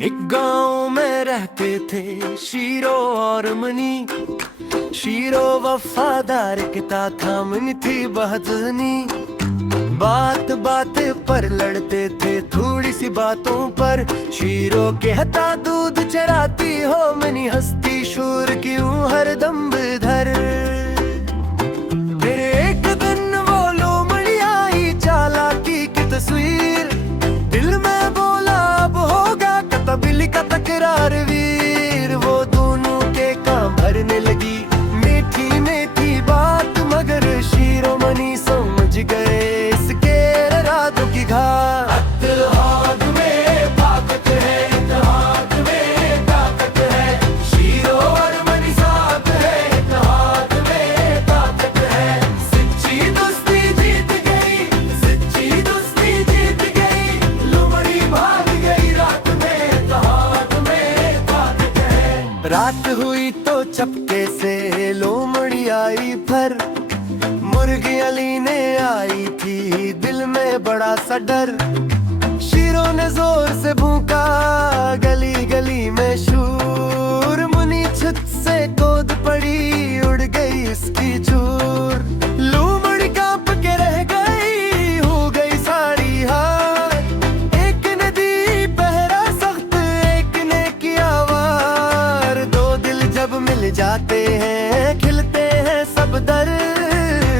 एक गांव में रहते थे शीरो और मनी। शीरो वफादार किता था, मनी थी बहजनी। बात बात पर लड़ते थे थोड़ी सी बातों पर। शीरो कहता दूध चराती हो, मनी हंसती शूर क्यों हरदम बेधर। फिर एक दिन वो लोमड़ी आई चालाकी की तस्वीर। दिल में बोला अब होगा कतबिली का तकरार वीर। वो दोनों के काम भरने लगी मीठी मीठी बात, मगर शीरो मनी समझ गए इसके इरादों की घात। इत्तेहाद में ताकत है, इत्तेहाद में ताकत है। शीरो और मनी साथ है, इत्तेहाद में ताकत है। सच्ची दोस्ती जीत गई, सच्ची दोस्ती जीत गई। लोमड़ी भाग गई रात में, इत्तेहाद में ताकत है। रात हुई तो चपके से लोमड़ी आई फिर। मुर्गी अली ने आई थी दिल में बड़ा सा डर। शीरो ने जोर से भूखा गली गली में शूर। मुनी छत से कूद पड़ी, उड़ गई इसकी चूर। लोमड़ी कांप के रह गई, हो गई सारी हार। एक ने दी पहरा सख्त, एक ने किया वार। दो दिल जब मिल जाते हैं खिलते हैं सब दर।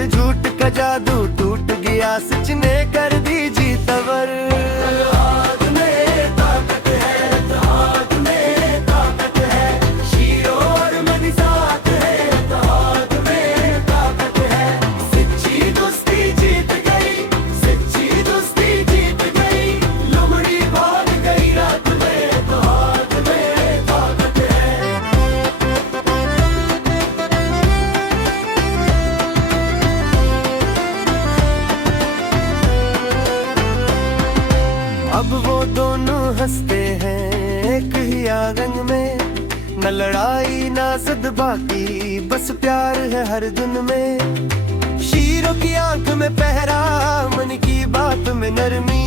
झूठ का जादू टूट गया, सच ने कर दी जी तवर। इत्तेहाद में ताकत है, इत्तेहाद में ताकत है। शीरो और मनी साथ है, इत्तेहाद में ताकत है। सच्ची दोस्ती जीत गई, सच्ची दोस्ती जीत गई। लोमड़ी भाग गई रात में, इत्तेहाद में ताकत है। अब वो दोनों हंसते हैं एक ही आंगन में। न लड़ाई ना सदबाकी, बस प्यार है हर दिन में। शीरो की आंख में पहरा, मन की बात में नरमी।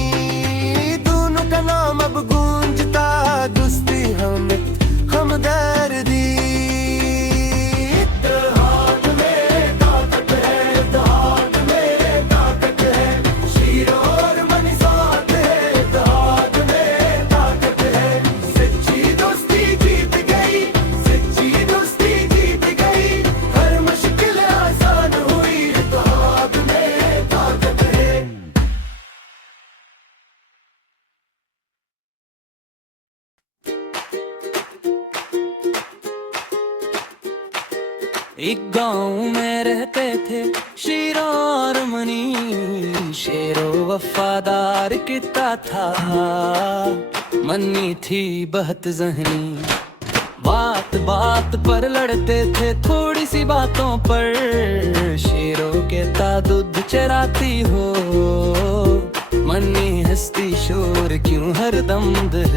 दोनों का नाम अब गूंजता, दोस्ती हमदर्दी। इत्तेहाद में ताकत है, इत्तेहाद में ताकत है। शीरो और मनी साथ है, इत्तेहाद में ताकत है। सच्ची दोस्ती जीत गई, सच्ची दोस्ती जीत गई। हर मुश्किल आसान हुई, इत्तेहाद में ताकत है। एक गांव में रहते थे शीरो और मनी। शेरो वफादार किता था, मनी थी बहुत जहनी। बात बात पर लड़ते थे थोड़ी सी बातों पर। शेरो कहता दूध चराती हो, मनी हंसती शोर क्यों हरदम दिल।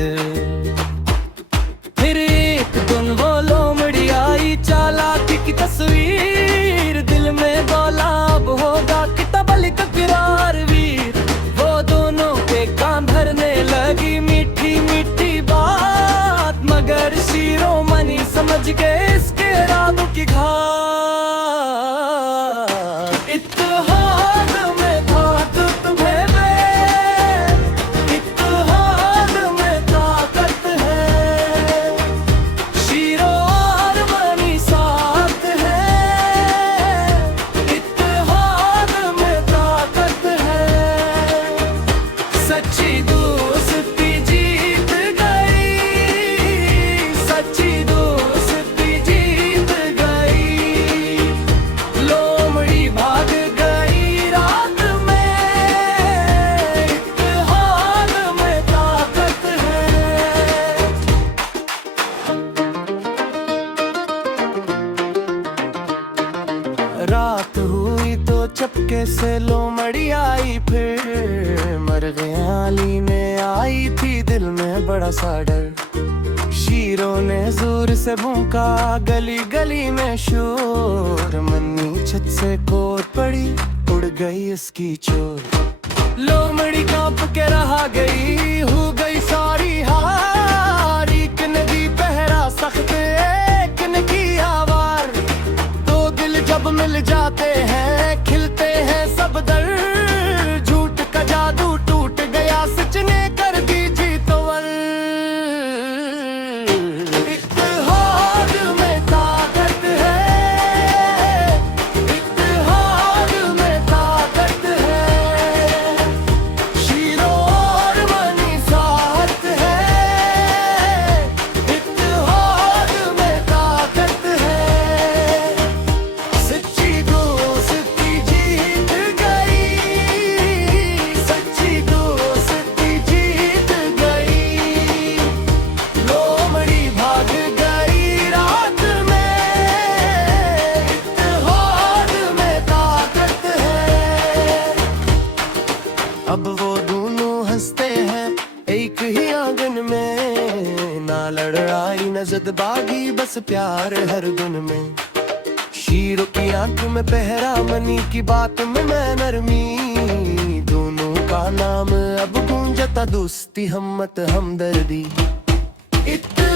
फिर एक दिन वो लोमड़ी आई चालाकी की तस्वीर। दिल में बोला अब होगा किताबली का किरार वीर। वो दोनों के कान भरने लगी मीठी मीठी बात, मगर शीरो मनी समझ गए इसके इरादों की घात। इत्तेहाद में ताकत है बे, इत्तेहाद में ताकत है। शीरो और मनी साथ है, इत्तेहाद में ताकत है। सच्ची दोस्ती जीत गई, सच्ची दोस्ती जीत गई। लोमड़ी भाग गई रात में, इत्तेहाद में ताकत है। रात हुई तो चपके से लोमड़ी आई फिर। मरगियाली में आई थी दिल में बड़ा सा डर। शीरो ने जोर से भूखा गली गली में शोर। मन्नी छत से कूद पड़ी, उड़ गई इसकी चोर। लोमड़ी कांप के रहा गई, हो गई सारी हार। अब वो दोनों हंसते हैं एक ही आंगन में, ना लड़ाई न जदबागी, बस प्यार हर धुन में। शीरों की आंखों में पहरा, मनी की बात में मैं नरमी, दोनों का नाम अब गूंजता दोस्ती, हिम्मत हमदर्दी। इतना